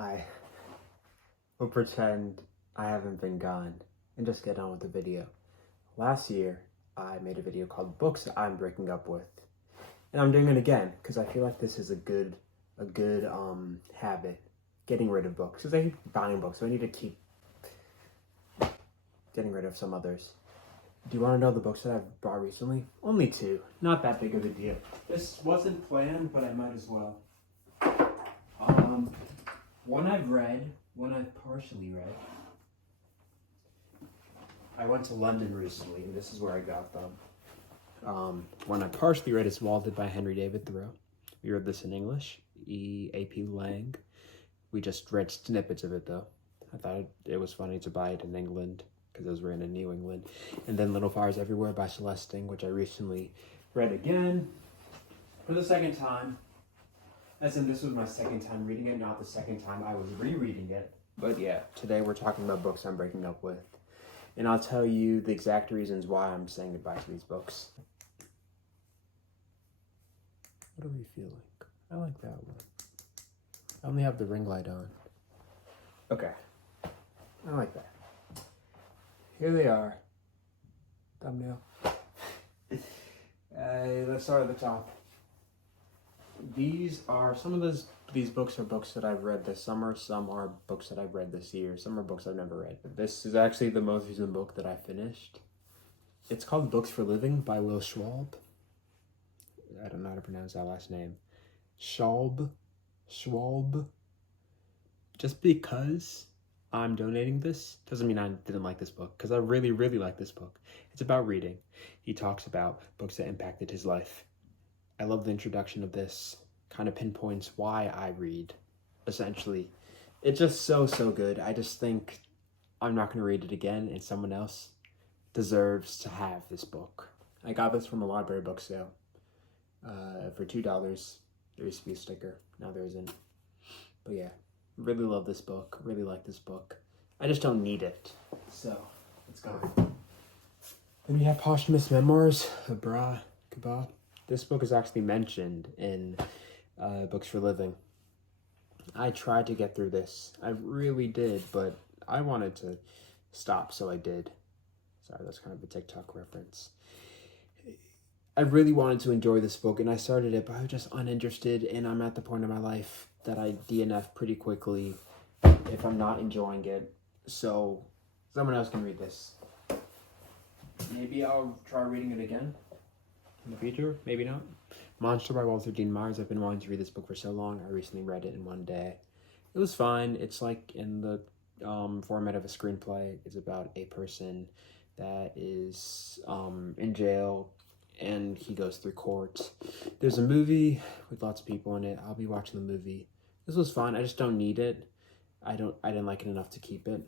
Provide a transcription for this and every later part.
Hi. We'll pretend I haven't been gone and just get on with the video. Last year, I made a video called Books I'm Breaking Up With. And I'm doing it again because I feel like this is a good habit, getting rid of books. Because I keep buying books, so I need to keep getting rid of some others. Do you want to know the books that I've bought recently? Only two. Not that big of a deal. This wasn't planned, but I might as well. One I've read, one I've partially read. I went to London recently, and this is where I got them. One I partially read is Walded by Henry David Thoreau. We read this in English, E.A.P. Lang. We just read snippets of it, though. I thought it was funny to buy it in England, because it was written in New England. And then Little Fires Everywhere by Celeste Ng, which I recently read again for the second time. As in, this was my second time reading it, not the second time I was rereading it. But yeah, today we're talking about books I'm breaking up with. And I'll tell you the exact reasons why I'm saying goodbye to these books. What are we feeling? I like that one. I only have the ring light on. Okay. I like that. Here they are. Thumbnail. Let's start at the top. These are these books are books that I've read this summer. Some are books that I've read this year. Some are books I've never read. But this is actually the most recent book that I finished. It's called Books for Living by Will Schwab. I don't know how to pronounce that last name. Schwab. Just because I'm donating this doesn't mean I didn't like this book, because I really, really like this book. It's about reading. He talks about books that impacted his life. I love the introduction of this. Kind of pinpoints why I read, essentially. It's just so good. I just think I'm not going to read it again, and someone else deserves to have this book. I got this from a library book sale for $2. There used to be a sticker. Now there isn't. But yeah, really love this book. Really like this book. I just don't need it. So, let's go. Then we have Posthumous Memoirs of Kebab. This book is actually mentioned in Books for Living. I tried to get through this. I really did, but I wanted to stop, so I did. Sorry, that's kind of a TikTok reference. I really wanted to enjoy this book, and I started it, but I was just uninterested, and I'm at the point in my life that I DNF pretty quickly if I'm not enjoying it. So, someone else can read this. Maybe I'll try reading it again in the future, maybe not. Monster by Walter Dean Myers. I've been wanting to read this book for so long. I recently read it in one day. It was fine. It's like in the format of a screenplay. It's about a person that is in jail, and he goes through court. There's a movie with lots of people in it. I'll be watching the movie. This was fun. I just don't need it. I didn't like it enough to keep it.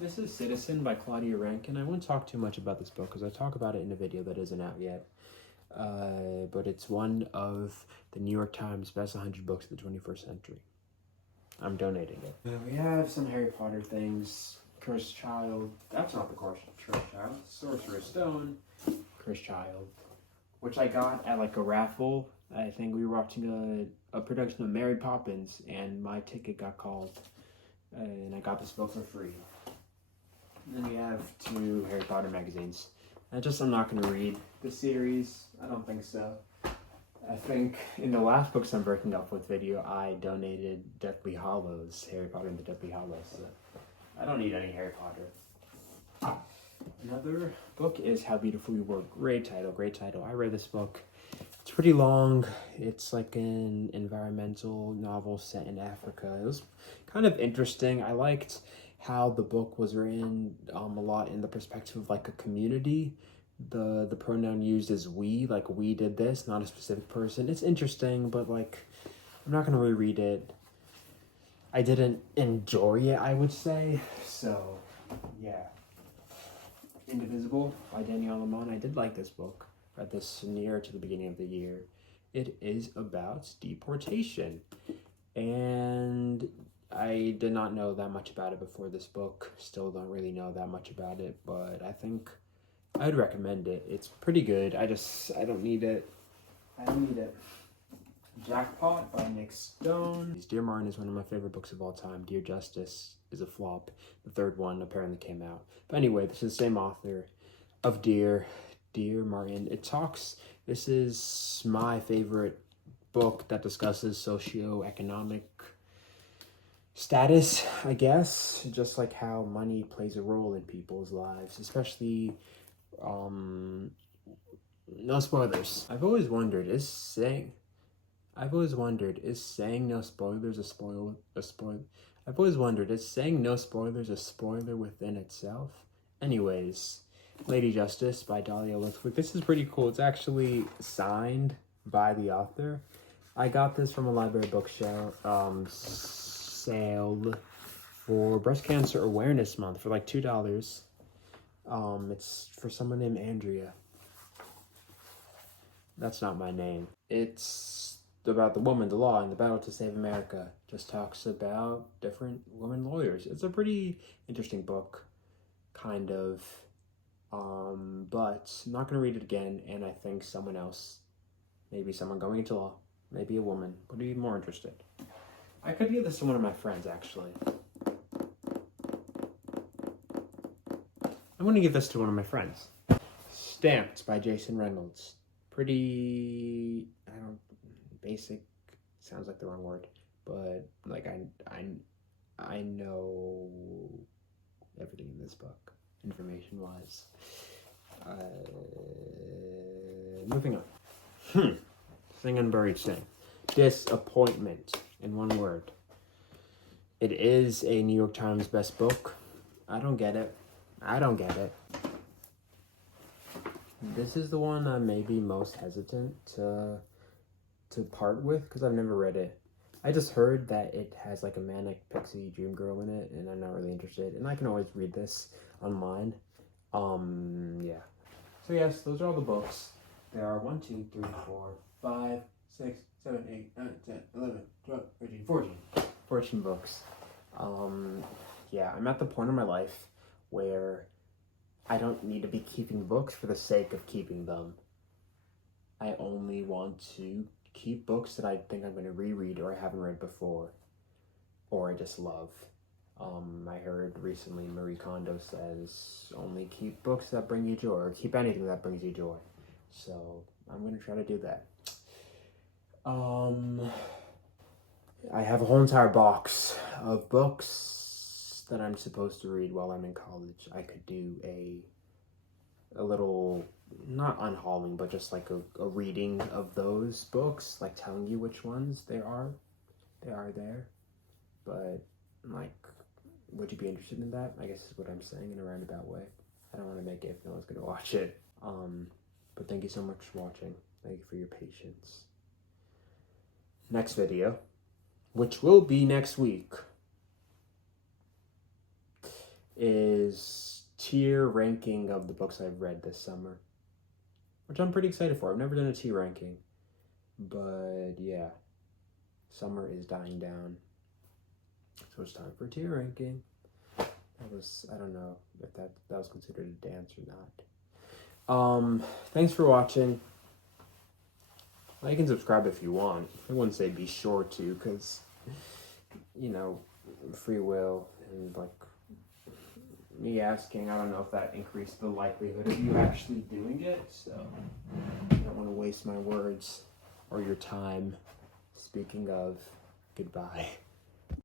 This is Citizen by Claudia Rankine. I won't talk too much about this book because I talk about it in a video that isn't out yet. But it's one of the New York Times best 100 books of the 21st century. I'm donating it. We have some Harry Potter things. Cursed Child. That's not the Cursed Child. Sorcerer's Stone. Cursed Child. Which I got at like a raffle. I think we were watching a production of Mary Poppins, and my ticket got called. And I got this book for free. And then we have two Harry Potter magazines. I'm not going to read the series. I don't think so. I think in the last Books I'm Breaking Up With video, I donated Deathly Hallows, Harry Potter and the Deathly Hallows. So I don't need any Harry Potter. Another book is How Beautiful You Were. Great title. I read this book. It's pretty long. It's like an environmental novel set in Africa. It was kind of interesting. I liked how the book was written a lot in the perspective of like a community. The pronoun used is we, like we did this, not a specific person. It's interesting, but like I'm not gonna reread it. I didn't enjoy it, I would say. So yeah. Indivisible by Danielle Lamont. I did like this book. Read this near to the beginning of the year. It is about deportation. And I did not know that much about it before this book. Still don't really know that much about it, but I think I would recommend it. It's pretty good. I don't need it. Jackpot by Nick Stone. Dear Martin is one of my favorite books of all time. Dear Justice is a flop. The third one apparently came out. But anyway, this is the same author of Dear Martin. This is my favorite book that discusses socioeconomic status, I guess, just like how money plays a role in people's lives, especially, no spoilers. I've always wondered, is saying no spoilers a spoiler? I've always wondered, is saying no spoilers a spoiler within itself? Anyways, Lady Justice by Dahlia Lithwick. This is pretty cool. It's actually signed by the author. I got this from a library bookshelf sale for Breast Cancer Awareness Month for like $2. It's for someone named Andrea. That's not my name. It's about the woman, the law, and the battle to save America. Just talks about different women lawyers. It's a pretty interesting book, kind of. But I'm not going to read it again, and I think someone else, maybe someone going into law, maybe a woman, would be more interested. I could give this to one of my friends, actually. I'm going to give this to one of my friends. Stamped by Jason Reynolds. Pretty, basic, sounds like the wrong word, but like I know everything in this book, information-wise. Moving on. Thing Unburied Thing. Disappointment, in one word. It is a New York Times best book. I don't get it. This is the one I'm maybe most hesitant to part with, because I've never read it. I just heard that it has like a manic pixie dream girl in it, and I'm not really interested. And I can always read this online. Yeah. So yes, those are all the books. There are 1, 2, 3, 4, 5, 6, 7, 8, 9, 10, 11, 12, 13, 14. 14 books. Yeah, I'm at the point in my life where I don't need to be keeping books for the sake of keeping them. I only want to keep books that I think I'm going to reread or I haven't read before, or I just love. I heard recently Marie Kondo says only keep books that bring you joy, or keep anything that brings you joy. So I'm going to try to do that. I have a whole entire box of books that I'm supposed to read while I'm in college. I could do a little, not unhauling, but just like a reading of those books, like telling you which ones they are there. But like, would you be interested in that? I guess is what I'm saying in a roundabout way. I don't want to make it if no one's gonna watch it. But thank you so much for watching. Thank you for your patience. Next video, which will be next week, is tier ranking of the books I've read this summer, which I'm pretty excited for. I've never done a tier ranking, but yeah, summer is dying down, so it's time for tier ranking. I don't know if that was considered a dance or not. Thanks for watching. Like and subscribe if you want. I wouldn't say be sure to, because, you know, free will and like me asking, I don't know if that increased the likelihood of you actually doing it, so I don't want to waste my words or your time. Speaking of, goodbye.